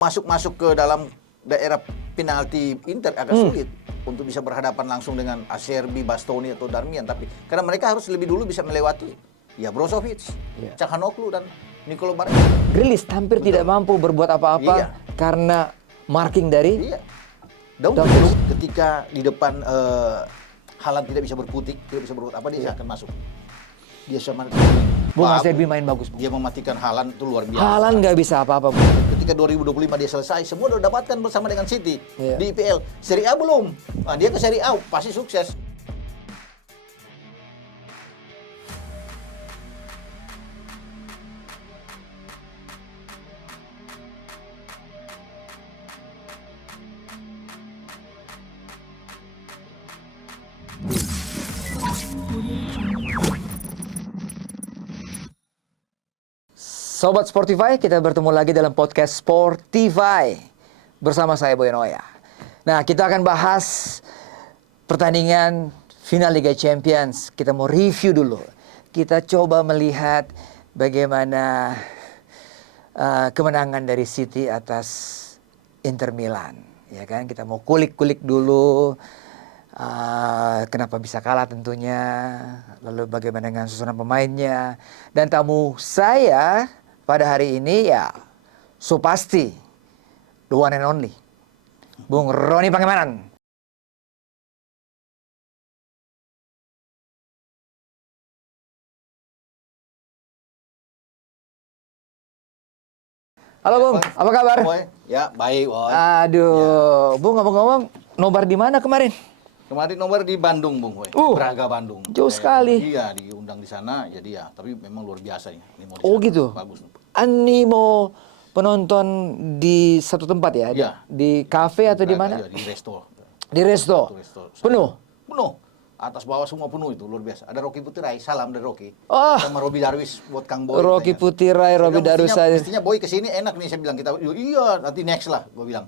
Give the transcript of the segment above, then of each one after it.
masuk ke dalam daerah penalti Inter agak sulit untuk bisa berhadapan langsung dengan Acerbi, Bastoni atau Darmian, tapi karena mereka harus lebih dulu bisa melewati ya Brozovic, Calhanoglu dan Nicolo Barella. Grealish hampir tidak mampu berbuat apa-apa karena marking dari Dumfries. Ketika di depan Haaland tidak bisa berkutik, tidak bisa berbuat apa, dia akan masuk. Dia sama Bung Acerbi main bagus. Dia mematikan Haaland itu luar biasa. Haaland nggak bisa apa-apa. Ketika 2025 dia selesai, semua udah dapatkan bersama dengan City di IPL. Serie A belum. Nah, dia ke Serie A pasti sukses. Sobat Sportify, kita bertemu lagi dalam podcast Sportify bersama saya Boy Noya. Nah, kita akan bahas pertandingan final Liga Champions. Kita mau review dulu. Kita coba melihat bagaimana kemenangan dari City atas Inter Milan. Ya kan, kita mau kulik-kulik dulu. Kenapa bisa kalah tentunya, lalu bagaimana dengan susunan pemainnya, dan tamu saya pada hari ini ya so pasti the one and only Bung Roni Pangemanan. Halo Bung, apa kabar? Ya baik, Boy. Aduh, Bung ngomong-ngomong nobar di mana kemarin? Kemarin nomor di Bandung, Bung. Braga, Bandung. Jauh sekali. Iya, diundang di sana, jadi ya. Tapi memang luar biasa ya. Oh gitu? Bagus. Animo penonton di satu tempat ya? Iya. Di kafe atau di mana? Di resto. Di resto? Penuh? Penuh. Atas bawah semua penuh itu, luar biasa. Ada Rocky Putirai, salam dari Rocky. Oh. Sama Robi Darwis buat Kang Boy. Rocky Putirai, Robi Darwis. Mestinya Boy kesini enak nih, saya bilang. Kita, iya, nanti next lah, gue bilang.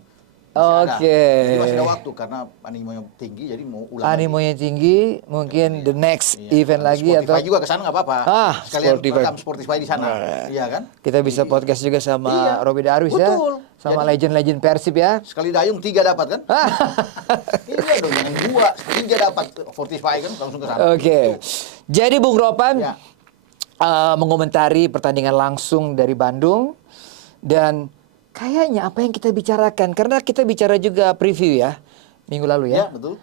Oke. Jadi masih ada waktu karena animonya tinggi, jadi mau ulang. Animonya tinggi, mungkin the next event lagi Spotify atau juga ke sana nggak apa-apa. Sekalian rekam Spotify di sana. Iya kan? Kita bisa podcast juga sama Robi Darwis ya. Sama legend-legend Persib ya. Sekali dayung 3 dapat kan? Iya dong, yang 2, 3 dapat Spotify kan langsung ke sana. Oke. Jadi Bung Ropan mengomentari pertandingan langsung dari Bandung, dan kayaknya apa yang kita bicarakan, karena kita bicara juga preview ya minggu lalu ya. Iya, betul.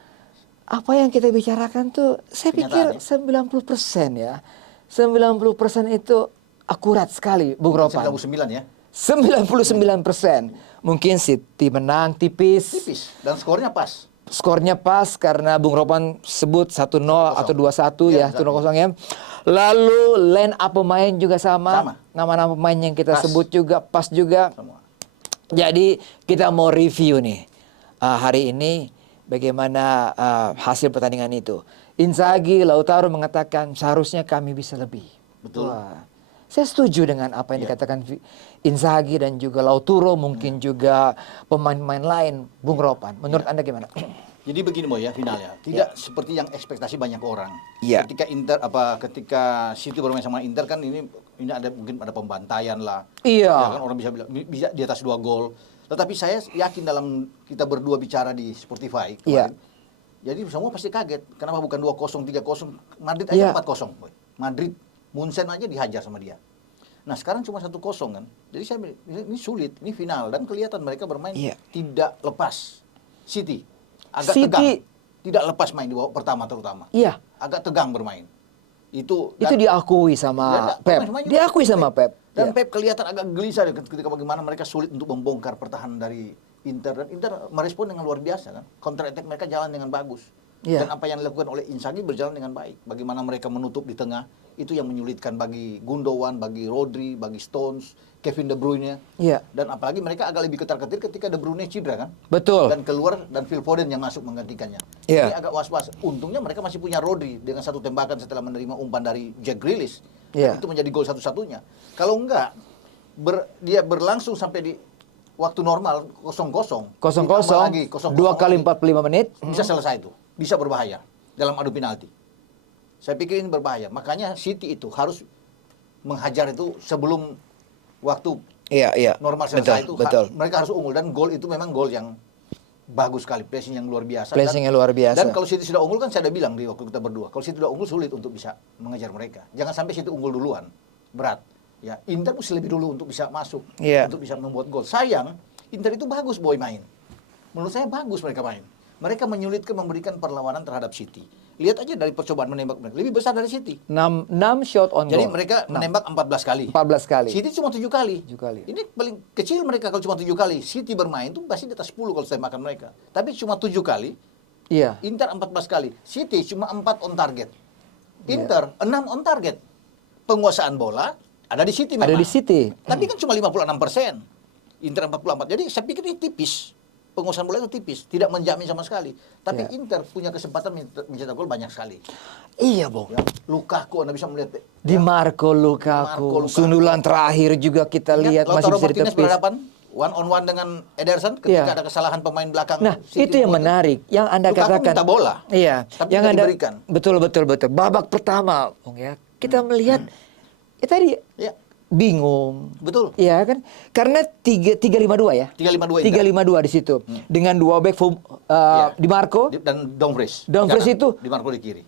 Apa yang kita bicarakan tuh saya pikir 90% ya. 90% itu akurat sekali Bung Ropan. 99 ya. 99%. Mungkin City menang tipis. Tipis dan skornya pas. Skornya pas karena Bung Ropan sebut 1-0 atau 2-1 ya, 1-0 ya. Lalu line up pemain juga sama. Nama-nama pemain yang kita sebut juga pas juga. Semua. Jadi kita mau review nih hari ini bagaimana hasil pertandingan itu. Inzaghi, Lautaro mengatakan seharusnya kami bisa lebih. Betul. Saya setuju dengan apa yang dikatakan Inzaghi dan juga Lautaro, mungkin juga pemain-pemain lain, Bung Ropan. Menurut Anda gimana? Jadi begini Boy ya finalnya. Tidak seperti yang ekspektasi banyak orang. Iya. Ketika City bermain sama Inter kan ini ada mungkin ada pembantaian lah. Iya. Ya kan orang bisa bilang bisa di atas 2 gol. Tetapi saya yakin dalam kita berdua bicara di Spotify kemarin. Jadi semua pasti kaget. Kenapa bukan 2-0, 3-0? Madrid aja 4-0, Boy. Madrid, Munchen aja dihajar sama dia. Nah sekarang cuma 1-0 kan. Jadi saya bilang ini sulit, ini final dan kelihatan mereka bermain tidak lepas. City agak tegang. Tidak lepas main di babak pertama terutama. Iya. Agak tegang bermain. Itu diakui sama Pep. Diakui sama Pep. Dan Pep kelihatan agak gelisah ketika bagaimana mereka sulit untuk membongkar pertahanan dari Inter, dan Inter merespon dengan luar biasa kan. Counter attack mereka jalan dengan bagus. Dan apa yang dilakukan oleh Inzaghi berjalan dengan baik. Bagaimana mereka menutup di tengah, itu yang menyulitkan bagi Gundogan, bagi Rodri, bagi Stones, Kevin De Bruyne. Dan apalagi mereka agak lebih ketar-ketir ketika De Bruyne cedera kan. Betul. Dan keluar dan Phil Foden yang masuk menggantikannya. Ini agak was-was. Untungnya mereka masih punya Rodri dengan 1 tembakan setelah menerima umpan dari Jack Grealish. Itu menjadi gol satu-satunya. Kalau enggak dia berlangsung sampai di waktu normal 0-0. 0-0. 2 kali 45 menit bisa selesai itu. Bisa berbahaya dalam adu penalti. Saya pikir ini berbahaya. Makanya City itu harus menghajar itu sebelum waktu Iya, iya. Normal selesai Betul, itu betul. mereka harus unggul, dan gol itu memang gol yang bagus sekali, pressing yang luar biasa. Pressing yang luar biasa. Dan kalau City sudah unggul, kan saya udah bilang di waktu kita berdua, kalau City sudah unggul sulit untuk bisa mengejar mereka. Jangan sampai City unggul duluan, berat. Ya, Inter mesti lebih dulu untuk bisa masuk, Iya. untuk bisa membuat gol. Sayang, Inter itu bagus boy main. Menurut saya bagus mereka main. Mereka menyulitkan memberikan perlawanan terhadap City. Lihat aja dari percobaan menembak mereka, lebih besar dari City. 6 shot on Jadi goal. mereka 6. menembak 14 kali. 14 kali. City cuma 7 kali. 7 kali. Ini paling kecil mereka kalau cuma 7 kali. City bermain tuh pasti di atas 10 kalau tembakan mereka. Tapi cuma 7 kali. Iya. Inter 14 kali. City cuma 4 on target. Iya. Inter 6 on target. Penguasaan bola ada di City memang. Ada di City. Tapi kan cuma 56%. Inter 44. Jadi saya pikir ini tipis. Penguasaan bola itu tipis, tidak menjamin sama sekali. Tapi Ya. Inter punya kesempatan mencetak gol banyak sekali. Iya, Bung. Ya, Lukaku Anda bisa melihat. Di Marco Lukaku. Lukaku. Sundulan terakhir juga kita lihat masih Lautaro bisa Martinez ditepis. berhadapan one on one dengan Ederson ketika Iya. ada kesalahan pemain belakang. Nah, City itu yang buat- menarik. Yang Anda Lukaku katakan. minta bola, Iya. tapi yang tidak Anda diberikan. betul. Babak pertama, Bung ya. Kita melihat tadi Ya, bingung. betul. Iya kan? Karena 3-5-2 ya. 3-5-2 Inter. 3-5-2 di situ. Dengan dua back Iya. Di Marco Dan Dumfries. Dumfries Kanan. itu Di Marco di kiri.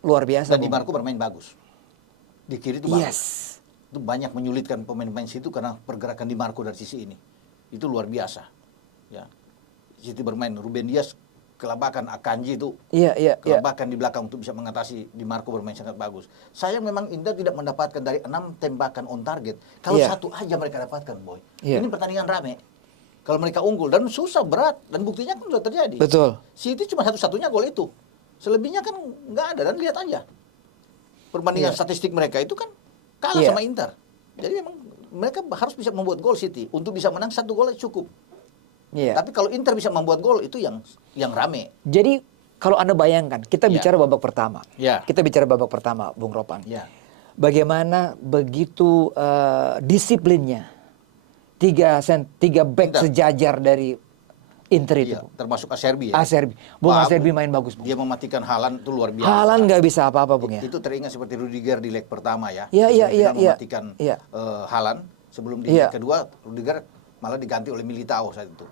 luar biasa. Dan Di Bung. Marco bermain bagus. Di kiri itu bagus. Yes. Itu banyak menyulitkan pemain-pemain situ karena pergerakan Di Marco dari sisi ini. Itu luar biasa. Ya. City bermain Ruben Dias kelabakan, Akanji itu Iya. kelabakan di belakang untuk bisa mengatasi. Di Marco bermain sangat bagus. Sayang memang Inter tidak mendapatkan dari 6 tembakan on target. Kalau Iya. satu aja mereka dapatkan, boy. Iya. Ini pertandingan rame. Kalau mereka unggul dan susah, berat, dan buktinya kan sudah terjadi. Betul. City cuma satu-satunya gol itu. Selebihnya kan nggak ada, dan lihat aja. Perbandingan Iya. statistik mereka itu kan kalah Iya. sama Inter. Jadi memang mereka harus bisa membuat gol City. Untuk bisa menang 1 gol cukup. Iya. Tapi kalau Inter bisa membuat gol itu yang rame. Jadi kalau Anda bayangkan, kita Iya. bicara babak pertama. Iya. Kita bicara babak pertama, Bung Ropan. Ya. Bagaimana begitu disiplinnya tiga back Inter. sejajar dari Inter itu. Iya, termasuk Acerbi ya. Acerbi. Bung Wah, Acerbi main bagus, Bung. Dia mematikan Haaland itu luar biasa. Haaland nggak bisa apa-apa, Bung ya. Itu teringat seperti Rudiger di leg pertama ya. Iya, iya, Dia iya, iya. mematikan Iya. Haaland. Sebelum di Iya. leg kedua, Rudiger malah diganti oleh Militao saat itu.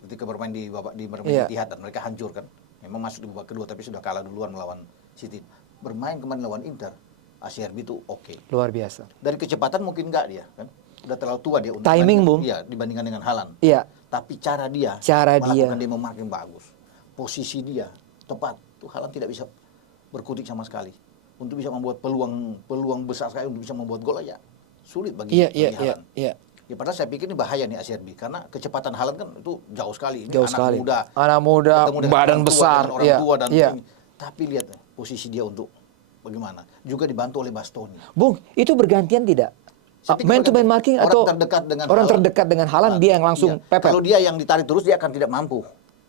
Ketika bermain di Iya. Etihad, dan mereka hancurkan. Memang masuk di babak kedua tapi sudah kalah duluan melawan City. Bermain kemarin lawan Inter, Acerbi itu oke. Luar biasa. Dari kecepatan mungkin enggak dia kan. Udah terlalu tua dia untuk Timing, Bung. Iya, dibandingkan dengan Haaland. Iya. Tapi cara dia Dia. melakukan dia memakai bagus. Posisi dia tepat. Tuh Haaland tidak bisa berkutik sama sekali. Untuk bisa membuat peluang besar sekali untuk bisa membuat gol aja sulit bagi Haaland. Iya. Ya padahal saya pikir ini bahaya nih Acerbi karena kecepatan Haaland kan itu jauh sekali. Ini Jauh anak sekali. muda. Anak muda, Ketemu dengan badan orang tua, besar. dengan orang Iya, tua dan iya. ini. Tapi lihat posisi dia untuk bagaimana. Juga dibantu oleh Bastoni. Bung, itu bergantian tidak? Saya pikir Man to man bergantian. marking Orang atau terdekat dengan orang Haaland. terdekat dengan Haaland dia yang langsung Iya. pepet. Kalau dia yang ditarik terus dia akan tidak mampu.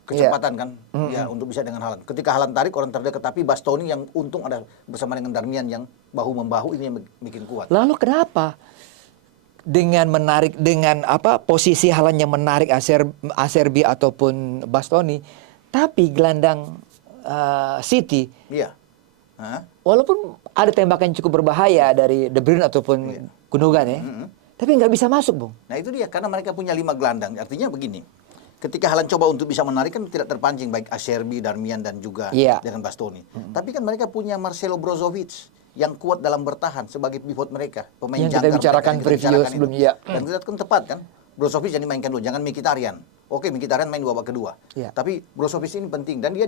Kecepatan kan ya untuk bisa dengan Haaland. Ketika Haaland tarik orang terdekat, tapi Bastoni yang untung ada bersama dengan Darmian yang bahu membahu, ini yang bikin kuat. Lalu kenapa dengan menarik dengan posisi Haaland yang menarik Acerbi ataupun Bastoni, tapi gelandang City Iya. Hah? walaupun ada tembakan yang cukup berbahaya dari De Bruyne ataupun Gundogan ya, tapi nggak bisa masuk, Bung. Nah itu dia, karena mereka punya 5 gelandang. Artinya begini, ketika Haaland coba untuk bisa menarik kan tidak terpancing, baik Acerbi, Darmian dan juga Iya. dengan Bastoni. Tapi kan mereka punya Marcelo Brozovic yang kuat dalam bertahan sebagai pivot mereka. Pemain Yang kita jangkar bicarakan mereka, yang preview bicarakan itu. sebelumnya, ya. Dan kita kan tepat kan, Brozovic yang dimainkan dulu, jangan Mkhitaryan. Oke, Mkhitaryan main babak kedua. Iya. Tapi Brozovic ini penting, dan dia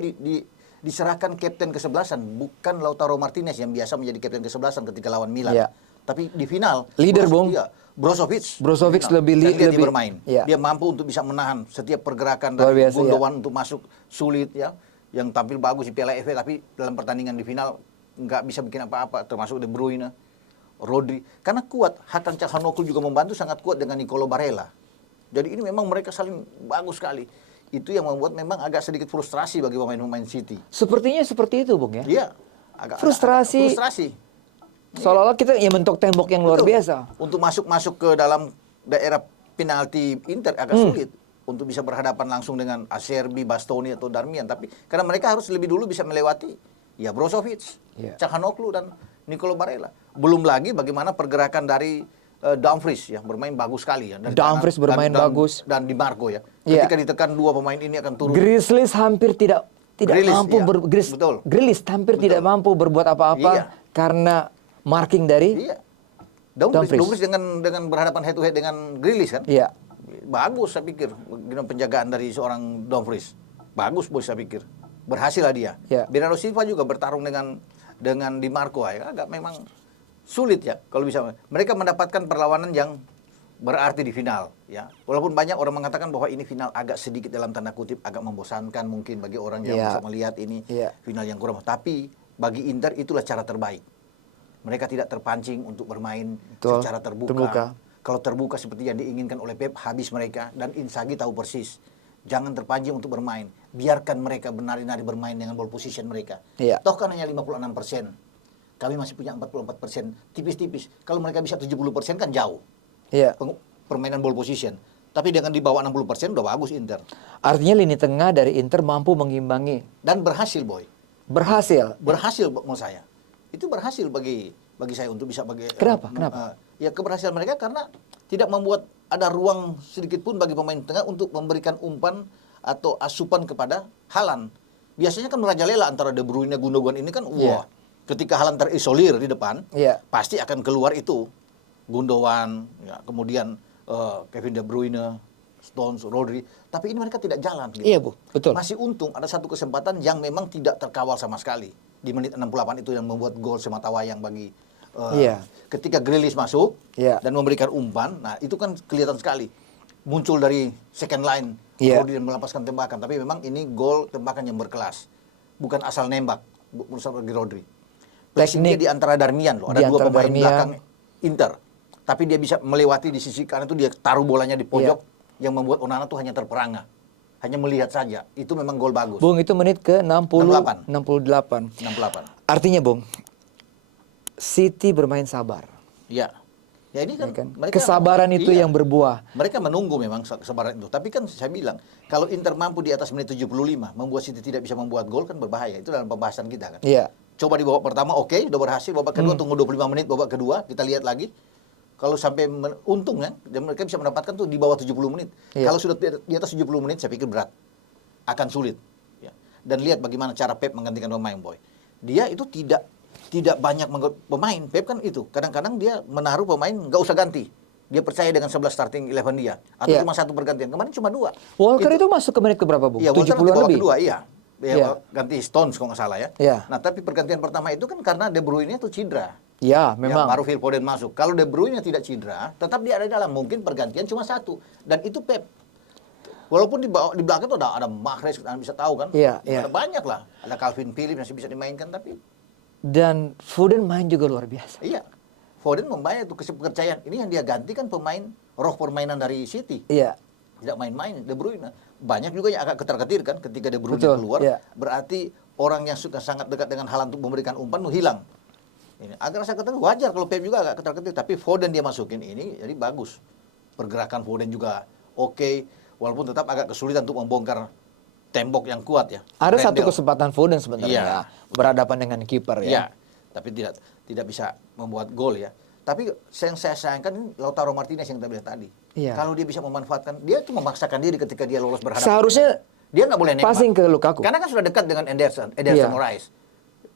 diserahkan kapten ke-11, bukan Lautaro Martinez yang biasa menjadi kapten ke-11 ketika lawan Milan. Iya. Tapi di final Leader, Bung. Iya, Brozovic lebih dan dia lebih bermain. iya. Dia mampu untuk bisa menahan setiap pergerakan Luar dari biasa, Gundogan untuk masuk sulit ya. Yang tampil bagus di Piala FA tapi dalam pertandingan di final nggak bisa bikin apa-apa, termasuk De Bruyne, Rodri. Karena kuat, Hakan Calhanoglu juga membantu sangat kuat dengan Nicolo Barella. Jadi ini memang mereka saling bagus sekali. Itu yang membuat memang agak sedikit frustrasi bagi pemain-pemain City. Sepertinya seperti itu, Bung ya. Iya, agak Frustrasi. frustrasi. Seolah-olah kita ya mentok tembok yang luar Betul. biasa. Untuk masuk ke dalam daerah penalti Inter agak sulit untuk bisa berhadapan langsung dengan Acerbi, Bastoni atau Darmian. Tapi karena mereka harus lebih dulu bisa melewati ya Brozovic, Iya. Calhanoglu dan Nicolo Barella. Belum lagi bagaimana pergerakan dari Dumfries ya bermain bagus sekali ya. Dari Dumfries kanan, bermain bagus. Dan Di Marco ya. Iya. Ketika ditekan dua pemain ini akan turun. Grizzlies hampir tidak Grealish, mampu iya. Betul. Grealish hampir Betul. tidak mampu berbuat apa-apa Iya. karena marking dari Iya. Dumfries. Dumfries dengan berhadapan head to head dengan Grealish kan. Iya. Bagus saya pikir dengan penjagaan dari seorang Dumfries. Bagus bos saya pikir. Berhasil lah dia. Ya. Bernardo Silva juga bertarung dengan Di Marco ya. Agak memang sulit ya kalau bisa. Mereka mendapatkan perlawanan yang berarti di final ya. Walaupun banyak orang mengatakan bahwa ini final agak sedikit dalam tanda kutip agak membosankan mungkin bagi orang yang Ya. bisa melihat ini Ya. final yang kurang. Tapi bagi Inter itulah cara terbaik. Mereka tidak terpancing untuk bermain Betul. secara terbuka. Kalau terbuka seperti yang diinginkan oleh Pep, habis mereka. Dan Inzaghi tahu persis. Jangan terpancing untuk bermain. Biarkan mereka benar-benar bermain dengan ball position mereka. Iya. Toh kan hanya 56%. Kami masih punya 44%. Tipis-tipis. Kalau mereka bisa 70% kan jauh. Iya. Permainan ball position. Tapi dengan di bawah 60% udah bagus Inter. Artinya lini tengah dari Inter mampu mengimbangi. Dan berhasil, Boy. Berhasil. Berhasil mau saya. Itu berhasil bagi saya untuk bisa Kenapa? Kenapa? Ya keberhasilan mereka karena tidak membuat ada ruang sedikit pun bagi pemain tengah untuk memberikan umpan atau asupan kepada Haaland. Biasanya kan merajalela antara De Bruyne, Gundogan ini kan wah. Ketika Haaland terisolir di depan, pasti akan keluar itu Gundogan, ya, kemudian Kevin De Bruyne, Stones, Rodri. Tapi ini mereka tidak jalan. Gitu. Iya, Bu. Betul. Masih untung ada satu kesempatan yang memang tidak terkawal sama sekali. Di menit 68 itu yang membuat gol sematawayang bagi ketika Grealish masuk dan memberikan umpan. Nah, itu kan kelihatan sekali. Muncul dari second line Rodri dan melepaskan tembakan. Tapi memang ini gol tembakan yang berkelas. Bukan asal nembak bersama bagi Rodri. Tekniknya di antara Darmian loh. Ada dua pemain belakang Inter. Tapi dia bisa melewati di sisi kanan itu dia taruh bolanya di pojok yang membuat Onana tuh hanya terperangah. Hanya melihat saja. Itu memang gol bagus. Bung, itu menit ke 68. 68. Artinya, Bung, City bermain sabar. Iya. Ya ini kan, mereka, kesabaran itu yang berbuah. Mereka menunggu memang kesabaran itu. Tapi kan saya bilang, kalau Inter mampu di atas menit 75 membuat City tidak bisa membuat gol kan berbahaya. Itu dalam pembahasan kita kan. Iya. Coba di babak pertama udah berhasil, babak kedua tunggu 25 menit, babak kedua kita lihat lagi. Kalau sampai untung kan, mereka bisa mendapatkan tuh di bawah 70 menit. Iya. Kalau sudah di atas 70 menit saya pikir berat. Akan sulit. Ya. Dan lihat bagaimana cara Pep menggantikan pemain, Boy. Dia itu tidak banyak pemain. Pep kan itu. Kadang-kadang dia menaruh pemain nggak usah ganti. Dia percaya dengan 11 starting 11 dia. Atau cuma satu pergantian. Kemarin cuma 2. Walker itu masuk ke menit ke berapa, Bung? Iya, 70-an lebih. Kedua, iya. Ganti Stones kalau nggak salah ya. Nah, tapi pergantian pertama itu kan karena De Bruyne itu cedera. Ya, memang. Baru Phil Foden masuk. Kalau De Bruyne tidak cedera, tetap dia ada di dalam. Mungkin pergantian cuma satu. Dan itu Pep. Walaupun di belakang itu ada Mahrez, kita bisa tahu kan. Ada banyak lah. Ada Calvin Phillips yang bisa dimainkan, tapi dan Foden main juga luar biasa. Iya. Foden membayar itu kepercayaan. Ini yang dia ganti kan pemain roh permainan dari City. Iya. Tidak main-main De Bruyne. Banyak juga yang agak ketar-ketir kan ketika De Bruyne keluar. Berarti orang yang suka sangat dekat dengan Haaland untuk memberikan umpan itu hilang. Ini agak rasa ketar, wajar kalau Pep juga agak ketar-ketir. Tapi Foden dia masukin ini jadi bagus. Pergerakan Foden juga oke. Walaupun tetap agak kesulitan untuk membongkar tembok yang kuat ya. Ada satu kesempatan Foden sebenarnya berhadapan dengan kiper ya. Iya. Tapi tidak bisa membuat gol ya. Tapi yang saya sayangkan ini Lautaro Martinez yang kita bilang tadi. Iya. Kalau dia bisa memanfaatkan, dia itu memaksakan diri ketika dia lolos berhadapan. Seharusnya dia nggak boleh nembak. Passing ke Lukaku. Karena kan sudah dekat dengan Ederson Moraes.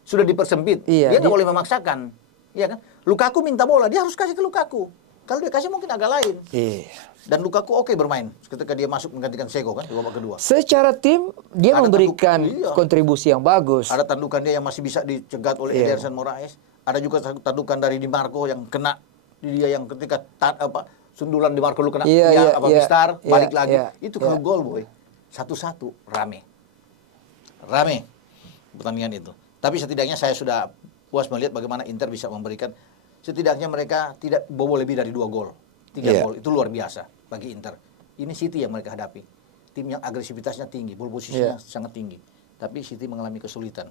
Sudah dipersempit. Dia nggak boleh memaksakan. Iya kan? Lukaku minta bola, dia harus kasih ke Lukaku. Kalau dia kasih mungkin agak lain. Iya. Dan Lukaku bermain ketika dia masuk menggantikan Seko kan di babak kedua. Secara tim dia memberikan kontribusi yang bagus. Ada tandukan dia yang masih bisa dicegat oleh Ederson Moraes. Ada juga tandukan dari Di Marco yang kena dia yang ketika sundulan Di Marco lu kena Mistar balik lagi. Itu kalau gol, Boy. 1-1 rame pertandingan itu. Tapi setidaknya saya sudah puas melihat bagaimana Inter bisa memberikan, setidaknya mereka tidak bobo lebih dari 2 gol. 3 gol itu luar biasa bagi Inter. Ini City yang mereka hadapi. Tim yang agresivitasnya tinggi, ball posisinya sangat tinggi. Tapi City mengalami kesulitan.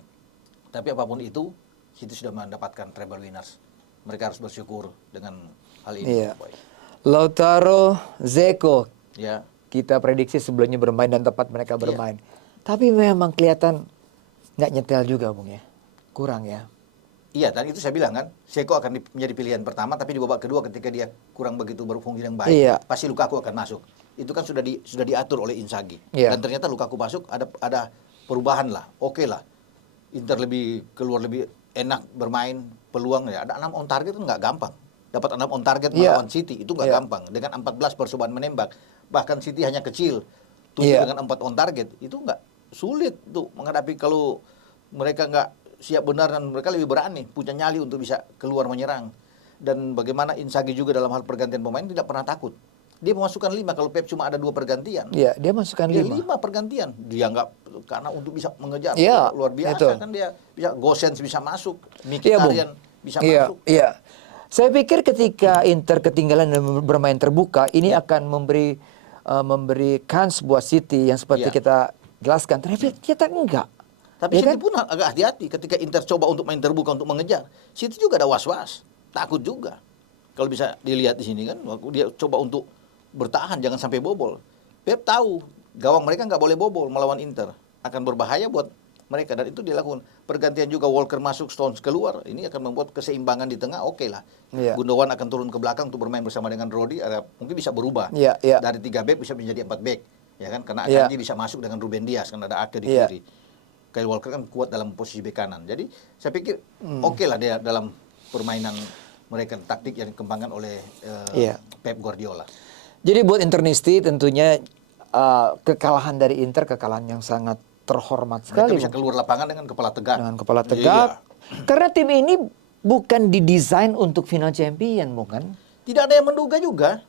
Tapi apapun itu, City sudah mendapatkan treble winners. Mereka harus bersyukur dengan hal ini. Lautaro, Zeko. Kita prediksi sebelumnya bermain dan tepat mereka bermain. Tapi memang kelihatan nggak nyetel juga, Bung ya. Kurang ya. Iya, dan itu saya bilang kan, Seko akan menjadi pilihan pertama, tapi di babak kedua ketika dia kurang begitu berfungsi yang baik, Iya. pasti Lukaku akan masuk. Itu kan sudah diatur oleh Inzaghi. Iya. Dan ternyata Lukaku masuk ada perubahan lah, oke lah. Inter keluar lebih enak bermain, peluang ya. Ada 6 on target itu nggak gampang. Dapat 6 on target Iya. melawan City itu nggak Iya. gampang. Dengan 14 percobaan menembak, bahkan City hanya kecil. 7 Iya. dengan 4 on target itu nggak sulit tuh menghadapi kalau mereka nggak siap benar dan mereka lebih berani, punya nyali untuk bisa keluar menyerang. Dan bagaimana Inzaghi juga dalam hal pergantian pemain tidak pernah takut. Dia memasukkan 5 kalau Pep cuma ada 2 pergantian. Iya, dia masukkan Dia 5. 5 pergantian. Dia nggak karena untuk bisa mengejar Iya, luar biasa betul. kan dia bisa Gosens bisa masuk, Iya, Bung. Mkhitaryan bisa Iya, masuk. iya. Saya pikir ketika Inter ketinggalan dan bermain terbuka, ini akan memberi kans buat City yang seperti Iya. kita jelaskan. Ternyata enggak. Tapi Ya City kan? pun agak hati-hati ketika Inter coba untuk main terbuka untuk mengejar. City juga ada was-was, takut juga. Kalau bisa dilihat di sini kan, waktu dia coba untuk bertahan jangan sampai bobol. Pep tahu gawang mereka nggak boleh bobol melawan Inter, akan berbahaya buat mereka dan itu dilakukan. Pergantian juga Walker masuk, Stones keluar, ini akan membuat keseimbangan di tengah. Oke lah. Iya. Gundogan akan turun ke belakang untuk bermain bersama dengan Rodri, mungkin bisa berubah. Iya, iya. Dari 3 back bisa menjadi 4 back. Ya kan karena Iya. Akanji bisa masuk dengan Ruben Dias karena ada Ake di Iya. kiri. Kyle Walker kan kuat dalam posisi bek kanan. Jadi saya pikir oke lah dia dalam permainan mereka taktik yang dikembangkan oleh Iya. Pep Guardiola. Jadi buat Internisti tentunya kekalahan dari Inter kekalahan yang sangat terhormat Mereka sekali. bisa Bung. keluar lapangan dengan kepala tegak. Dengan kepala tegak. Karena tim ini bukan didesain untuk final champion, bukan? Tidak ada yang menduga juga.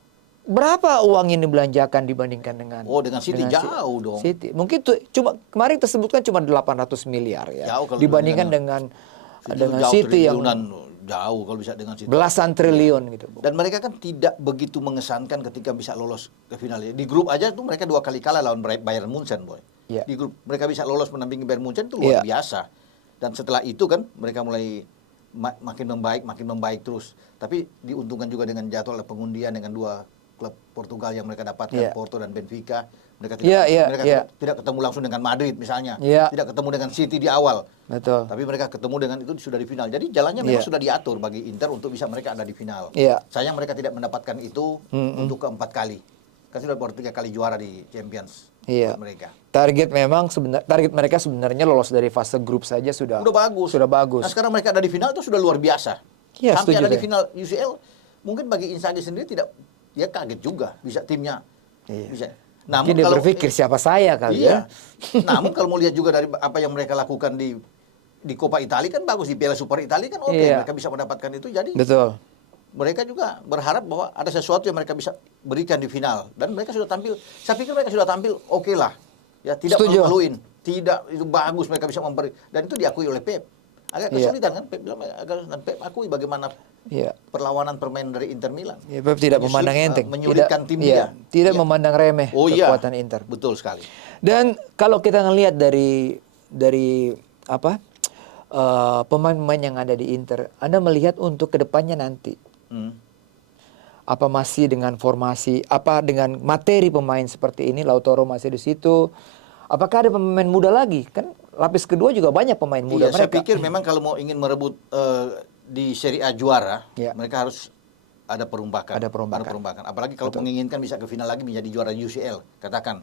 Berapa uang ini dibelanjakan dibandingkan dengan Dengan City jauh dong. City. Mungkin cuma kemarin tersebutkan cuma 800 miliar ya. Jauh kalau Dibandingkan dengan jauh City yang triliunan, jauh kalau bisa dengan City. belasan triliun gitu. Bung. Dan mereka kan tidak begitu mengesankan ketika bisa lolos ke final. Di grup aja tuh mereka 2 kali kalah lawan Bayern Munchen, boy. Iya. Di grup mereka bisa lolos mendampingi Bayern Munchen itu luar Iya. biasa. Dan setelah itu kan mereka mulai makin membaik terus. Tapi diuntungkan juga dengan jadwal pengundian dengan 2 klub Portugal yang mereka dapatkan, Iya. Porto dan Benfica. Mereka Iya. tidak ketemu langsung dengan Madrid misalnya. Iya. Tidak ketemu dengan City di awal. Betul. Tapi mereka ketemu dengan itu sudah di final. Jadi jalannya memang Iya. sudah diatur bagi Inter untuk bisa mereka ada di final. Iya. Sayang mereka tidak mendapatkan itu untuk keempat kali. Kan sudah baru 3 kali juara di Champions Iya. buat mereka. Target mereka sebenarnya lolos dari fase grup saja sudah Bagus. Sudah bagus. Nah sekarang mereka ada di final itu sudah luar biasa. Iya, Sampai setuju ada di saya. final UCL, mungkin bagi Inzaghi sendiri dia kaget juga bisa timnya. Iya. Bisa. Mungkin dia berpikir siapa saya kali iya. ya. Namun kalau mau lihat juga dari apa yang mereka lakukan di Coppa Italia kan bagus, di Piala Super Italia kan oke, Iya. mereka bisa mendapatkan itu. Jadi Betul. mereka juga berharap bahwa ada sesuatu yang mereka bisa berikan di final dan mereka sudah tampil. Saya pikir mereka sudah tampil oke lah. Ya tidak Setuju. malu-maluin. Tidak itu bagus mereka bisa memberi dan itu diakui oleh Pep. Agak Iya. kesulitan kan Pep bilang dan Pep akui bagaimana Iya. perlawanan permainan dari Inter Milan. Ya, Pep tidak memandang enteng. Menyulitkan tim iya, dia. Tidak Iya. memandang remeh Oh iya. kekuatan Inter. Betul sekali. Dan kalau kita ngelihat dari apa pemain-pemain yang ada di Inter, Anda melihat untuk kedepannya nanti apa masih dengan formasi, apa dengan materi pemain seperti ini, Lautaro masih di situ. Apakah ada pemain muda lagi? Kan lapis kedua juga banyak pemain muda Iya, saya mereka. pikir memang kalau mau ingin merebut di Serie A juara, Iya. mereka harus ada perombakan. Ada perombakan. Apalagi kalau menginginkan bisa ke final lagi menjadi juara UCL, katakan.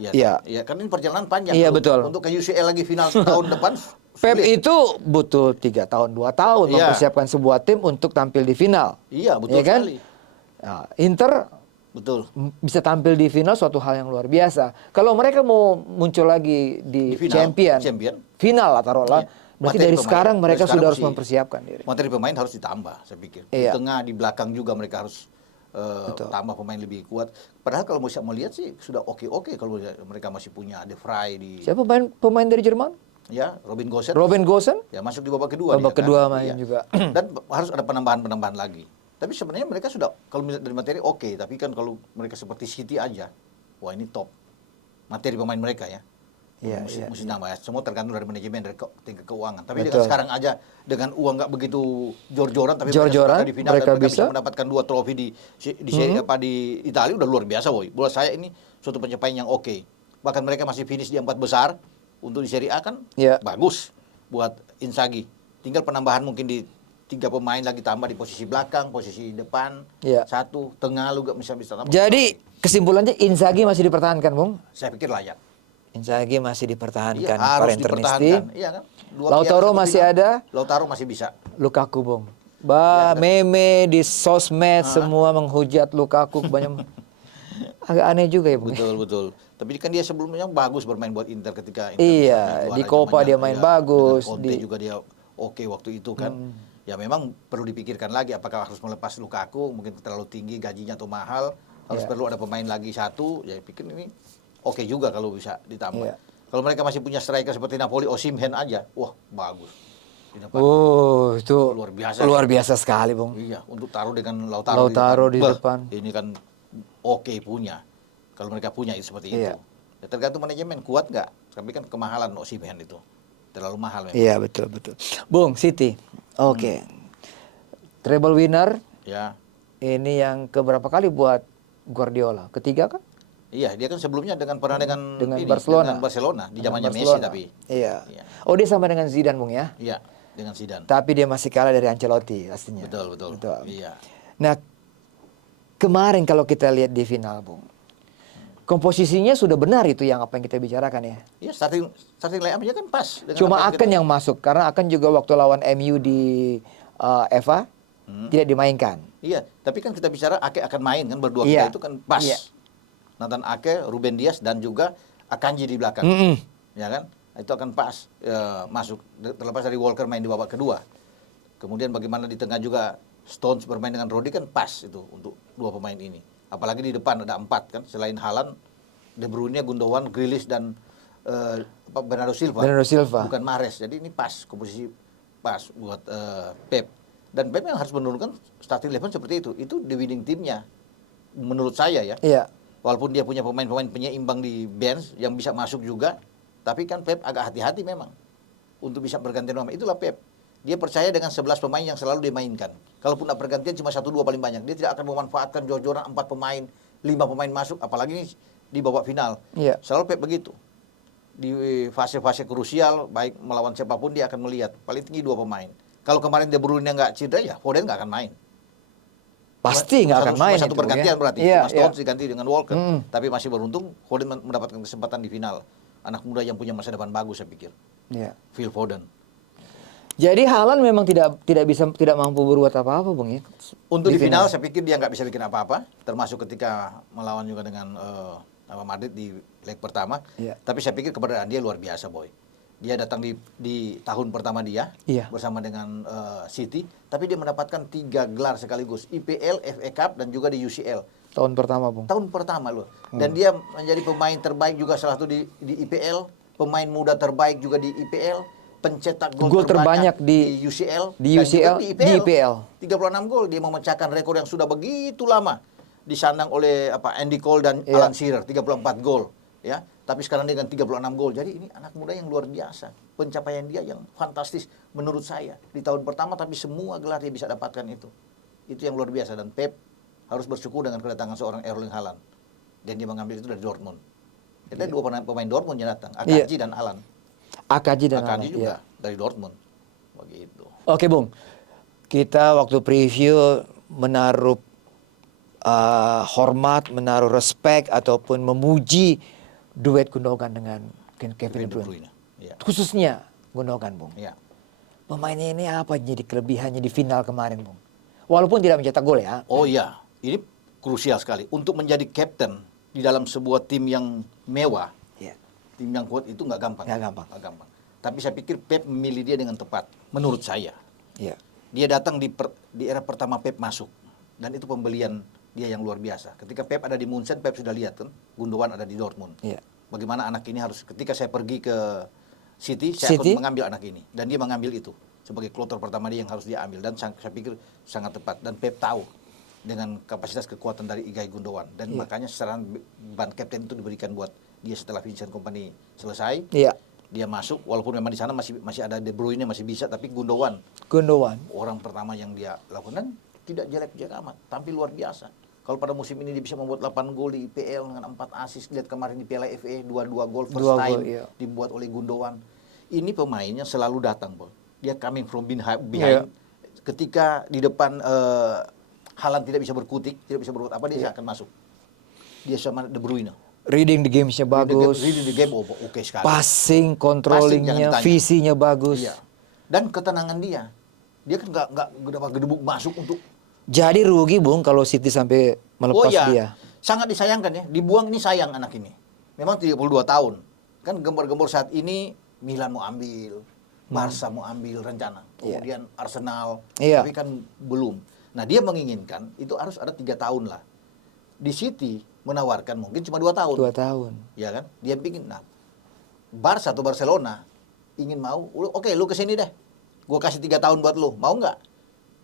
Iya. Iya, kan ini perjalanan panjang. Iya, Kalau betul. Untuk ke UCL lagi final tahun depan. Pep sulit. itu butuh 3 tahun, 2 tahun Iya. mempersiapkan sebuah tim untuk tampil di final. Iya, betul Ya kan? sekali. Nah, Inter Betul. bisa tampil di final suatu hal yang luar biasa. Kalau mereka mau muncul lagi di Di final, champion. final lah taruhlah. Iya. Berarti Materi dari pemain. sekarang mereka Dari sudah sekarang harus mesti- mempersiapkan diri. Materi pemain harus ditambah, saya pikir. Iya. Di tengah, di belakang juga mereka harus tambah pemain lebih kuat. Padahal kalau mau lihat sih sudah oke kalau mereka masih punya De Vrij di Siapa pemain dari Jerman? ya Robin Gosens. Robin Gosens? Ya masuk di babak kedua. Babak dia, kedua kan? main Iya. juga. Dan harus ada penambahan lagi. Tapi sebenarnya mereka sudah kalau melihat dari materi oke, tapi kan kalau mereka seperti City aja, wah ini top materi pemain mereka ya. Iya, Mesti nambah ya. Semua tergantung dari manajemen dari tingkat keuangan. Tapi Betul. dengan sekarang aja dengan uang nggak begitu jor-joran, tapi Jor-joran, mereka sudah di final mereka dan mereka bisa bisa. mendapatkan 2 trofi di seri apa di Italia udah luar biasa, boy. Buat saya ini suatu pencapaian yang oke. Bahkan mereka masih finish di 4 besar untuk di Serie A kan Iya. bagus buat Inzaghi. Tinggal penambahan mungkin di 3 pemain lagi tambah di posisi belakang, posisi depan, Iya. 1 tengah juga bisa tambah. Jadi kesimpulannya Inzaghi masih dipertahankan, Bung. Saya pikir layak. Inzaghi masih Iya, dipertahankan. harus Parenternisti. dipertahankan. Iya kan? Lautaro masih ada. Lautaro masih bisa. Lukaku, Bung. Ya, Meme di sosmed semua menghujat Lukaku banyak. Agak aneh juga ya, Bung. Betul. Tapi kan dia sebelumnya bagus bermain buat Inter ketika Inter Iya, juara di Copa zamannya, dia main ya, bagus. dengan Conte juga dia oke waktu itu kan. Ya memang perlu dipikirkan lagi apakah harus melepas Lukaku, mungkin terlalu tinggi gajinya atau mahal, harus Iya. perlu ada pemain lagi 1. Ya pikir ini oke juga kalau bisa ditambah. Iya. Kalau mereka masih punya striker seperti Napoli, Osimhen aja, wah bagus. Di depan. Oh, itu Luar biasa. sekali, Bung. Iya, untuk taruh dengan Lautaro di Beh, depan. ini kan oke punya. Kalau mereka punya itu seperti Iya. itu. Ya, tergantung manajemen kuat nggak. Tapi kan kemahalan Osimhen itu. Terlalu mahal memang. Iya, betul. Bung, City. Oke. Treble winner Ya. ini yang keberapa kali buat Guardiola? Ketiga kan? Iya, dia kan sebelumnya pernah dengan Barcelona di zamannya Messi Barcelona. tapi. Iya. Iya. Oh, dia sama dengan Zidane, Bung ya. Iya, dengan Zidane. Tapi dia masih kalah dari Ancelotti pastinya. Betul. Iya. Nah, kemarin kalau kita lihat di final, Bung. Komposisinya sudah benar itu yang apa yang kita bicarakan ya. Iya, starting line-up-nya kan pas dengan Cuma apa Akan yang masuk karena Akan juga waktu lawan MU di FA tidak dimainkan. Iya, tapi kan kita bicara Ake akan main kan berdua Iya. kita itu kan pas. Iya. Nathan Ake, Ruben Dias dan juga Akanji di belakang. Ya kan? Itu akan pas masuk terlepas dari Walker main di babak kedua. Kemudian bagaimana di tengah juga Stones bermain dengan Rodri kan pas itu untuk 2 pemain ini. Apalagi di depan ada 4 kan selain Haaland, De Bruyne, Gundogan, Grealish dan Bernardo Silva. Bukan Mahrez. Jadi ini pas komposisi pas buat Pep. Dan Pep yang harus menurunkan starting 11 seperti itu. Itu the winning timnya menurut saya ya. Iya. Walaupun dia punya pemain-pemain penyeimbang di bench yang bisa masuk juga, tapi kan Pep agak hati-hati memang untuk bisa bergantian pemain. Itulah Pep. Dia percaya dengan 11 pemain yang selalu dimainkan. Kalaupun ada pergantian cuma 1-2 paling banyak. Dia tidak akan memanfaatkan jor-joran 4 pemain, 5 pemain masuk, apalagi ini di babak final. Iya. Selalu Pep begitu. Di fase-fase krusial, baik melawan siapapun dia akan melihat paling tinggi 2 pemain. Kalau kemarin De Bruyne nggak cedera ya, Foden nggak akan main. Pasti nggak akan main Satu itu, pergantian ya. berarti. Iya, Mas Stones diganti dengan Walker. Tapi masih beruntung Foden mendapatkan kesempatan di final. Anak muda yang punya masa depan bagus saya pikir. Iya. Phil Foden. Jadi Haaland memang tidak mampu berbuat apa-apa, Bung ya. Untuk di final saya pikir dia nggak bisa bikin apa-apa, termasuk ketika melawan juga dengan Madrid di leg pertama. Iya. Tapi saya pikir keberadaan dia luar biasa, Boy. Dia datang di tahun pertama dia bersama dengan City, tapi dia mendapatkan 3 gelar sekaligus, IPL, FA Cup dan juga di UCL. Tahun pertama, Bung. Tahun pertama loh. Dan dia menjadi pemain terbaik juga salah satu di IPL, pemain muda terbaik juga di IPL, pencetak gol terbanyak di UCL, di dan UCL, juga di IPL. 36 gol, dia memecahkan rekor yang sudah begitu lama disandang oleh Andy Cole dan Alan Shearer, 34 gol, ya. Tapi sekarang dia dengan 36 gol. Jadi ini anak muda yang luar biasa. Pencapaian dia yang fantastis menurut saya. Di tahun pertama tapi semua gelar dia bisa dapatkan itu. Itu yang luar biasa dan Pep harus bersyukur dengan kedatangan seorang Erling Haaland. Dan dia mengambil itu dari Dortmund. Jadi 2 pemain Dortmund yang datang, Akanji dan Haaland. Akanji juga dari Dortmund. Begitu. Oke, Bung. Kita waktu preview menaruh hormat, menaruh respect ataupun memuji duet Gundogan dengan Kevin De Bruyne. Ya. Khususnya Gundogan, Bung. Ya. Pemainnya ini apa jadi kelebihannya di final kemarin, Bung? Walaupun tidak mencetak gol ya. Oh iya, ini krusial sekali. Untuk menjadi kapten di dalam sebuah tim yang mewah, tim yang kuat itu nggak gampang. Nggak gampang. Tapi saya pikir Pep memilih dia dengan tepat, menurut saya. Iya. Dia datang di era pertama Pep masuk. Dan itu pembelian dia yang luar biasa. Ketika Pep ada di Munchen, Pep sudah lihat kan, Gundogan ada di Dortmund. Iya. Bagaimana anak ini harus, ketika saya pergi ke City, saya akan mengambil anak ini. Dan dia mengambil itu. Sebagai kloter pertama dia yang harus dia ambil. Dan saya pikir sangat tepat. Dan Pep tahu dengan kapasitas kekuatan dari Ilkay Gundogan. Dan makanya serangan ban kapten itu diberikan buat dia setelah Vincent Kompany selesai. Iya. Dia masuk, walaupun memang di sana masih ada De Bruyne, masih bisa. Tapi Gundogan, orang pertama yang dia lakukan. Dan tidak jelek-jelek amat. Tampil luar biasa. Kalau pada musim ini dia bisa membuat 8 gol di IPL dengan 4 assist. Lihat kemarin di Piala FA 2 gol first time dibuat oleh Gundogan. Ini pemainnya selalu datang, Bol. dia coming from behind. Iya. Ketika di depan Haaland tidak bisa berkutik, tidak bisa berbuat apa, dia akan masuk. Dia sama De Bruyne. Reading the game-nya bagus. Reading the game oke sekali. Passing, Passing, controllingnya, jangan ditanya. visinya bagus. Iya. Dan ketenangan dia. Dia kan nggak gedebuk masuk untuk. Jadi rugi Bung kalau City sampai melepas dia. Sangat disayangkan ya. Dibuang ini sayang anak ini. Memang 32 tahun. Kan gembor-gembor saat ini Milan mau ambil, Barca mau ambil rencana. Kemudian Arsenal, Iya. tapi kan belum. Nah dia menginginkan itu harus ada 3 tahun lah. Di City menawarkan mungkin cuma 2 tahun. 2 tahun. Ya kan? Dia bikin. Nah, Barca atau Barcelona ingin mau, oke lu kesini deh. Gue kasih 3 tahun buat lu, mau nggak?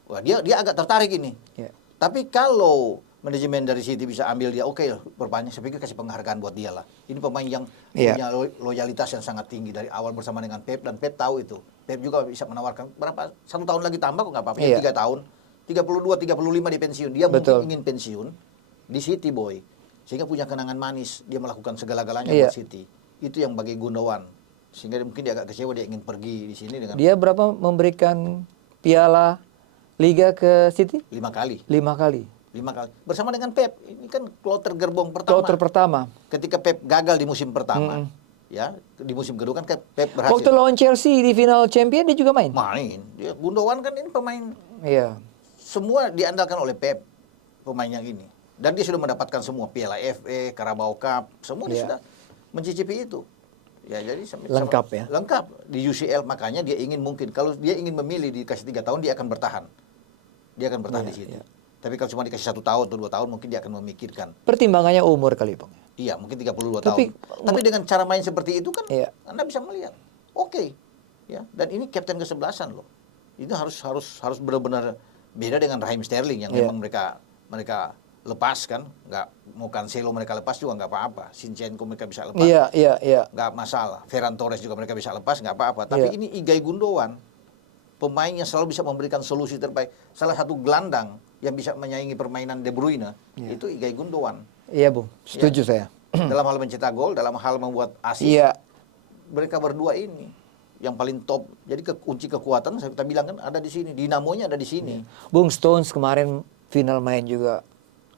Wah dia agak tertarik ini. Ya. Tapi kalau manajemen dari City bisa ambil dia, oke, perpanjang, saya pikir kasih penghargaan buat dia lah. Ini pemain yang punya loyalitas yang sangat tinggi dari awal bersama dengan Pep, dan Pep tahu itu. Pep juga bisa menawarkan berapa, 1 tahun lagi tambah kok nggak apa-apa, 3 tahun. 32, 35 di pensiun. Dia mungkin ingin pensiun di City, boy. Sehingga punya kenangan manis, dia melakukan segala-galanya buat City. Itu yang bagi Gundogan. Sehingga mungkin dia agak kecewa, dia ingin pergi di sini dengan. Dia berapa memberikan piala Liga ke City? 5 kali. 5 kali. 5 kali. Bersama dengan Pep. Ini kan kloter gerbong pertama. Kloter pertama. Ketika Pep gagal di musim pertama, ya, di musim kedua kan Pep berhasil. Waktu lawan Chelsea di final Champion dia juga main. Main. Dia Gundogan kan ini pemain. Iya. Semua diandalkan oleh Pep pemain yang ini. Dan dia sudah mendapatkan semua piala FA, Carabao Cup, semua dia sudah mencicipi itu. Ya jadi lengkap ya. Lengkap di UCL, makanya dia ingin mungkin kalau dia ingin memilih dikasih 3 tahun dia akan bertahan. Dia akan bertahan di situ. Tapi kalau cuma dikasih 1 tahun atau 2 tahun mungkin dia akan memikirkan. Pertimbangannya umur kali, Bang. Iya, mungkin 32 tahun. Tapi dengan cara main seperti itu kan Anda bisa melihat. Oke. Ya, dan ini kapten ke-11-an loh. Itu harus benar-benar beda dengan Raheem Sterling yang memang mereka lepas kan, nggak mau Cancelo mereka lepas juga nggak apa-apa, Zinchenko mereka bisa lepas, nggak masalah, Ferran Torres juga mereka bisa lepas nggak apa-apa. Tapi ini Ilkay Gundogan, pemain yang selalu bisa memberikan solusi terbaik, salah satu gelandang yang bisa menyaingi permainan De Bruyne itu Ilkay Gundogan. Iya Bung, setuju saya. Dalam hal mencetak gol, dalam hal membuat assist, mereka berdua ini yang paling top. Jadi kunci kekuatan kita bilang kan ada di sini, dinamonya ada di sini. Bung, Stones kemarin final main juga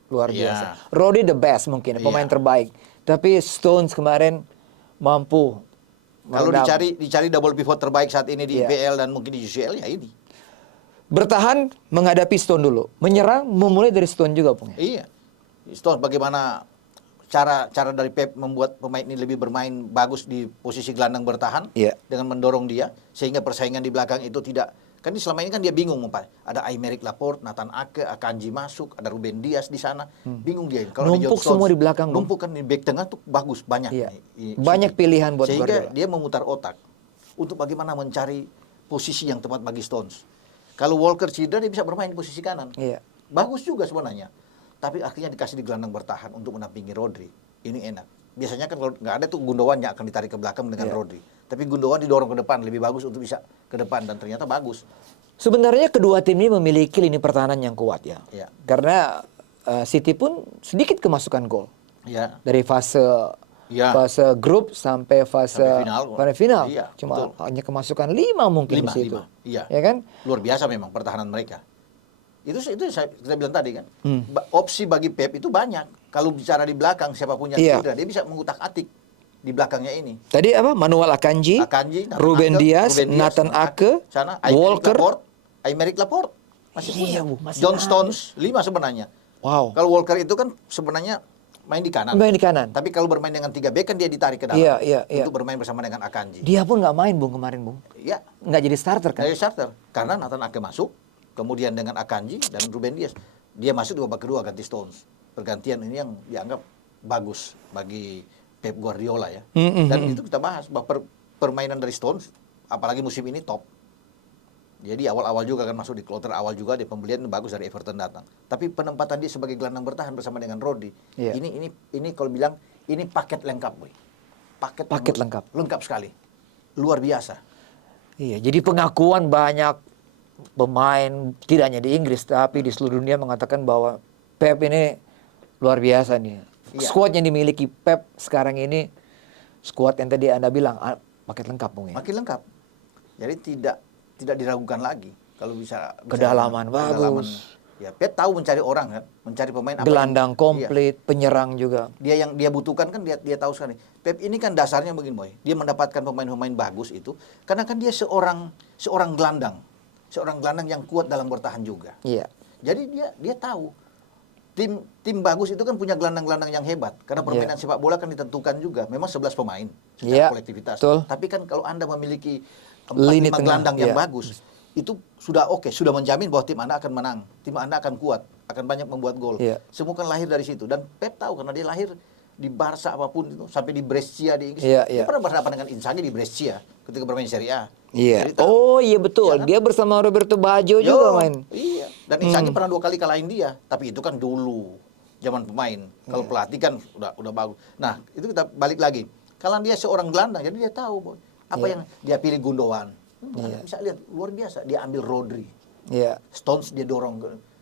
luar biasa. Rodri the best mungkin, pemain terbaik. Tapi Stones kemarin mampu. Kalau dicari double pivot terbaik saat ini di IPL dan mungkin di UCL ya ini. Bertahan menghadapi Stone dulu. Menyerang memulai dari Stone juga, Bung. Iya. Stones bagaimana cara dari Pep membuat pemain ini lebih bermain bagus di posisi gelandang bertahan dengan mendorong dia sehingga persaingan di belakang itu tidak. Kan selama ini kan dia bingung, Pak. Ada Aymeric Laporte, Nathan Ake, Akanji masuk, ada Ruben Dias di sana. Bingung dia. Kalau numpuk semua di belakang. Numpuk kan di back tengah tuh bagus, banyak. Banyak pilihan buat Guardiola. Sehingga dia memutar otak untuk bagaimana mencari posisi yang tepat bagi Stones. Kalau Walker cedera dia bisa bermain di posisi kanan. Bagus juga sebenarnya. Tapi akhirnya dikasih di gelandang bertahan untuk menampingi Rodri. Ini enak. Biasanya kan kalau nggak ada tuh Gundogan yang akan ditarik ke belakang dengan Rodri. Tapi Gundogan didorong ke depan, lebih bagus untuk bisa ke depan dan ternyata bagus. Sebenarnya kedua tim ini memiliki lini pertahanan yang kuat ya. Karena City pun sedikit kemasukan gol. Dari fase grup sampai fase final. Cuma hanya kemasukan 5 mungkin di situ. Ya kan? Luar biasa memang pertahanan mereka. Itu kita bilang tadi kan. Opsi bagi Pep itu banyak. Kalau bicara di belakang siapapun yang cedera, dia bisa mengutak-atik di belakangnya ini. Tadi apa? Manuel Akanji, Ruben Dias, Nathan Ake, Walker, Aymeric Laporte. Masih John Stones 5 sebenarnya. Wow. Kalau Walker itu kan sebenarnya main di kanan. Tapi kalau bermain dengan 3 bek kan dia ditarik ke dalam. Untuk bermain bersama dengan Akanji. Dia pun nggak main Bung kemarin Bung. Iya. Nggak jadi starter kan? Nggak jadi starter. Karena Nathan Ake masuk. Kemudian dengan Akanji dan Ruben Dias. Dia masuk di babak kedua ganti Stones. Pergantian ini yang dianggap bagus bagi Pep Guardiola ya. Dan itu kita bahas bahwa permainan dari Stones apalagi musim ini top. Jadi awal-awal juga kan masuk di kloter awal juga di pembelian bagus dari Everton datang. Tapi penempatan dia sebagai gelandang bertahan bersama dengan Rodri. Ini kalau bilang ini paket lengkap, boy. Paket lengkap. Lengkap sekali. Luar biasa. Iya, jadi pengakuan banyak pemain tidak hanya di Inggris tapi di seluruh dunia mengatakan bahwa Pep ini luar biasa nih. Skuad yang dimiliki Pep sekarang ini skuad yang tadi Anda bilang paket lengkap, Bung ya. Paket lengkap. Jadi tidak tidak diragukan lagi. Kalau bisa Kedalaman bagus. Ya, Pep tahu mencari orang kan, mencari pemain Gelandang iya. komplit, penyerang juga. Dia yang dia butuhkan kan dia tahu sekali. Pep ini kan dasarnya begini boy. Dia mendapatkan pemain-pemain bagus itu karena kan dia seorang gelandang. Seorang gelandang yang kuat dalam bertahan juga. Iya. Jadi dia tahu tim bagus itu kan punya gelandang-gelandang yang hebat karena permainan sepak bola kan ditentukan juga. Memang 11 pemain secara kolektivitas. Betul. Tapi kan kalau Anda memiliki 4-5 Lini tengah, gelandang yang bagus, itu sudah oke, sudah menjamin bahwa tim Anda akan menang, tim Anda akan kuat, akan banyak membuat gol. Semua kan lahir dari situ dan Pep tahu karena dia lahir di Barca apapun itu sampai di Brescia di Inggris. Dia pernah berhadapan dengan Inzaghi di Brescia ketika bermain Serie A. Iya. Oh iya betul. Iya, kan? Dia bersama Roberto Baggio juga main. Iya. Dan Inzaghi pernah 2 kali kalahin dia, tapi itu kan dulu zaman pemain. Kalau pelatih kan udah bagus. Nah, itu kita balik lagi. Kalau dia seorang gelandang, jadi dia tahu boy, apa yang dia pilih Gundogan. Bisa lihat luar biasa. Dia ambil Rodri. Stones dia dorong.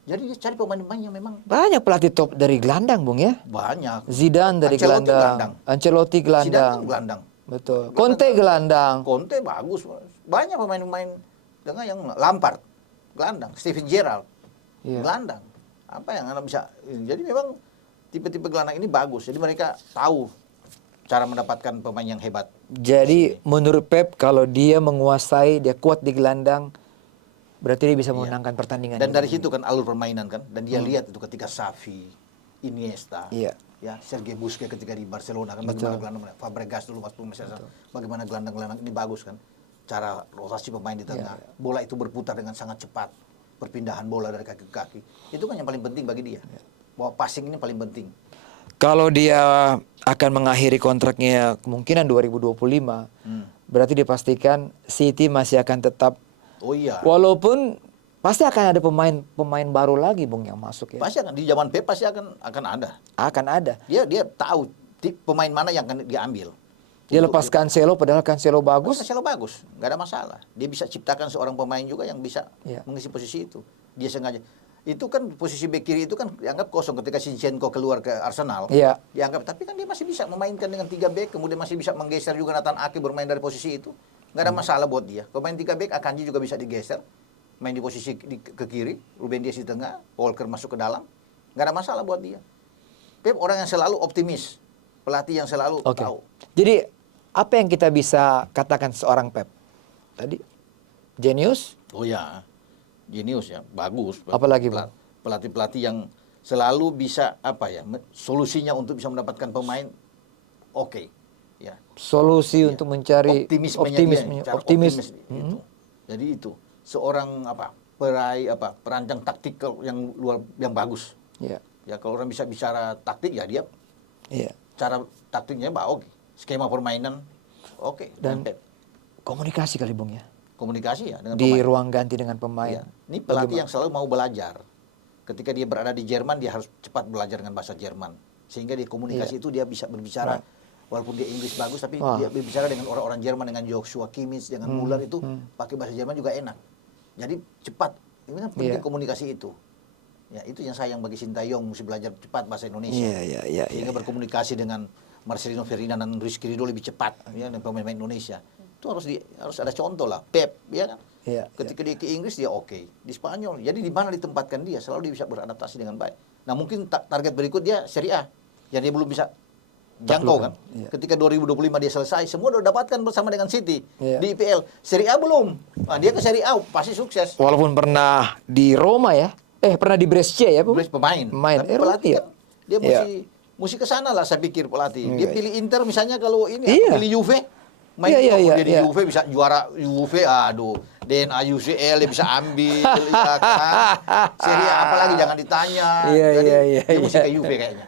Jadi dia cari pemain-pemain yang memang banyak pelatih top dari gelandang, Bung ya. Banyak. Zidane dari gelandang. Ancelotti gelandang. Zidane kan gelandang. Betul. Conte gelandang. Conte bagus. Banyak pemain-pemain dengan yang Lampard gelandang, Steven Gerrard gelandang. Apa yang Anda bisa. Jadi memang tipe-tipe gelandang ini bagus. Jadi mereka tahu cara mendapatkan pemain yang hebat. Jadi menurut Pep kalau dia menguasai, dia kuat di gelandang, berarti dia bisa memenangkan pertandingan. Dan dari situ kan alur permainan kan. Dan dia lihat itu ketika Xavi, Iniesta, ya Sergei Busquets ketika di Barcelona kan bagaimana gelandang, Fabregas dulu waktu bagaimana gelandang-gelandang ini bagus kan. Cara rotasi pemain di tengah, bola itu berputar dengan sangat cepat, perpindahan bola dari kaki ke kaki. Itu kan yang paling penting bagi dia. Bahwa passing ini paling penting. Kalau dia akan mengakhiri kontraknya kemungkinan 2025, berarti dipastikan City masih akan tetap. Oh iya. Walaupun pasti akan ada pemain baru lagi, Bung, yang masuk ya. Pasti akan di zaman Pep pasti akan ada. Akan ada. Dia tahu pemain mana yang akan diambil. Dia lepas Cancelo, padahal Cancelo bagus. Cancelo bagus, nggak ada masalah. Dia bisa ciptakan seorang pemain juga yang bisa mengisi posisi itu. Dia sengaja. Itu kan posisi bek kiri itu kan dianggap kosong ketika Zinchenko keluar ke Arsenal. Dianggap, tapi kan dia masih bisa memainkan dengan 3 bek, kemudian masih bisa menggeser juga Nathan Ake bermain dari posisi itu. Nggak ada masalah buat dia. Kalau main 3 bek, Akanji juga bisa digeser. Main di posisi ke kiri, Ruben Dias di tengah, Walker masuk ke dalam. Nggak ada masalah buat dia. Pep orang yang selalu optimis. Pelatih yang selalu tahu. Jadi apa yang kita bisa katakan seorang Pep? Tadi jenius? Oh ya, jenius ya, bagus. Apalagi pelatih-pelatih yang selalu bisa solusinya untuk bisa mendapatkan pemain oke. Ya. Solusi untuk mencari optimis. Itu. Jadi itu seorang perancang taktikal yang bagus. Ya kalau orang bisa bicara taktik ya dia. Cara taktiknya oke. Skema permainan oke. Dan komunikasi kali, Bung ya. Komunikasi ya dengan di pemain. Ruang ganti dengan pemain. Ini pelatih yang selalu mau belajar. Ketika dia berada di Jerman dia harus cepat belajar dengan bahasa Jerman. Sehingga di komunikasi itu dia bisa berbicara walaupun dia Inggris bagus tapi dia berbicara dengan orang-orang Jerman, dengan Joshua Kimmich, dengan Müller itu pakai bahasa Jerman juga enak. Jadi cepat. Ini kan penting komunikasi itu. Ya, itu yang sayang bagi Sintayong, mesti belajar cepat bahasa Indonesia. Sehingga berkomunikasi dengan Marcelino Ferdinand dan Rizky Ridho lebih cepat dengan pemain-pemain Indonesia. Itu harus ada contoh lah. Pep, ya kan? Ketika dia ke Inggris dia oke. Di Spanyol, jadi di mana ditempatkan dia selalu dia bisa beradaptasi dengan baik. Nah mungkin target berikut dia Serie A yang dia belum bisa jangkau kan. Ketika 2025 dia selesai, semua udah dapatkan bersama dengan City di IPL. Serie A belum. Nah, dia ke Serie A pasti sukses. Walaupun pernah di Roma ya. Pernah di Brescia ya, Bu? Pemain. Tapi pelatih kan dia mesti ke sana lah saya pikir pelatih. Dia pilih Inter misalnya kalau ini pilih Juve. Main dia di Juve bisa juara Juve, aduh. DNA UCL dia bisa ambil ya kan. Serie A apalagi jangan ditanya. Dia mesti ke Juve kayaknya.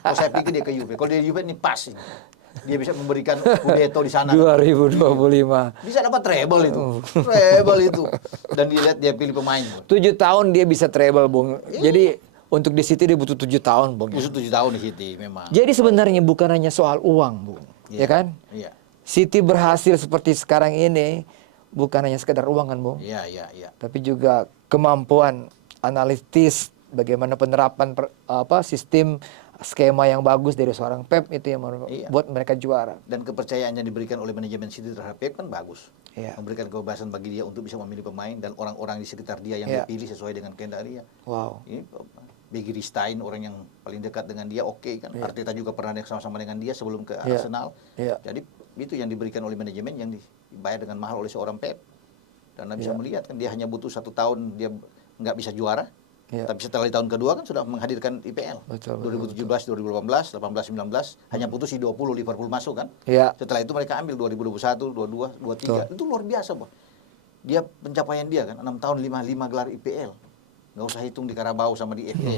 Kalau saya pikir dia ke Juve. Kalau dia Juve ini pas ini. Dia bisa memberikan Scudetto di sana. 2025. Bisa dapat treble itu. Treble itu. Dan dilihat dia pilih pemain. 7 tahun dia bisa treble, Bung. Jadi untuk di City dia butuh 7 tahun, Bung. Butuh 7 tahun di City memang. Jadi sebenarnya bukan hanya soal uang, Bung. Ya kan? Iya. City berhasil seperti sekarang ini bukan hanya sekedar uang kan, Bung? Iya. Tapi juga kemampuan analitis, bagaimana penerapan sistem skema yang bagus dari seorang Pep itu yang Iya. buat mereka juara. Dan kepercayaan yang diberikan oleh manajemen City terhadap Pep kan bagus. Iya. Memberikan kebebasan bagi dia untuk bisa memilih pemain dan orang-orang di sekitar dia yang Iya. dia pilih sesuai dengan kehendak dia. Wow. Ini Begiri Stein orang yang paling dekat dengan dia, oke kan. Iya. Arteta juga pernah sama-sama dengan dia sebelum ke Iya. Arsenal. Iya. Jadi itu yang diberikan oleh manajemen yang dibayar dengan mahal oleh seorang Pep. Dan Anda bisa Iya. melihat kan dia hanya butuh 1 tahun dia nggak bisa juara. Iya. Tapi setelah di tahun kedua kan sudah menghadirkan IPL. Betul, 2017, 2018, 18, 19 hanya putus di 20 Liverpool masuk kan. Iya. Setelah itu mereka ambil 2021, 22, 23. Itu luar biasa, Bos. Dia pencapaian dia kan 6 tahun 5 gelar IPL. Nggak usah hitung di Carabao sama di FA.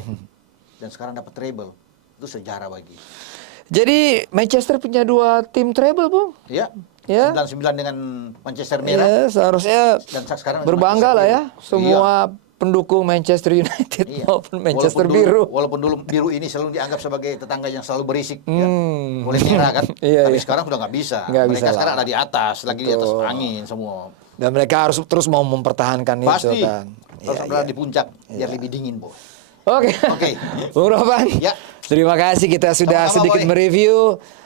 Dan sekarang dapat treble. Itu sejarah bagi. Jadi Manchester punya 2 tim treble, Bung. Ya. Ya. 99 dengan Manchester Merah. Ya, seharusnya Dan sekarang berbangga lah ya Manchester Biru. semua pendukung Manchester United Iya. maupun Manchester Walaupun Biru. Walaupun dulu biru ini selalu dianggap sebagai tetangga yang selalu berisik. Hmm. Ya. Boleh merah kan. Iya, Tapi iya. sekarang sudah nggak bisa. Nggak Mereka bisa sekarang lah. ada di atas, lagi di atas Betul. angin semua. Dan mereka harus terus mau mempertahankan Pasti. itu kan. Harus Iya, berada iya. di puncak biar lebih dingin, Bos. Oke. Oke. Bung Ropan. Ya. Terima kasih kita sudah Sama-sama, sedikit Boy. mereview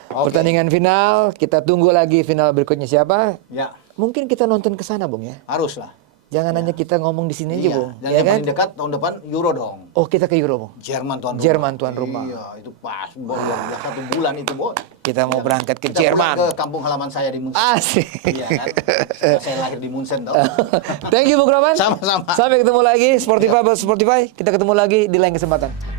Oke. pertandingan final. Kita tunggu lagi final berikutnya siapa. Ya, Mungkin kita nonton ke sana, Bung ya. haruslah. Jangan hanya kita ngomong di sini aja, Iya. Bung. Dan Ya yang kan? paling dekat tahun depan Euro dong. Oh, kita ke Euro, Bung. Jerman tuan rumah. Jerman tuan rumah. Iya, itu pas. Luar biasa 1 bulan itu, Bos. Kita mau berangkat ke Kita Jerman. pulang ke kampung halaman saya di Munchen. Asik. Iya kan? Saya lahir di Munchen tau. Thank you, Bung Ropan. Sama-sama. Sampai ketemu lagi Sportify buat Sportify. Kita ketemu lagi di lain kesempatan.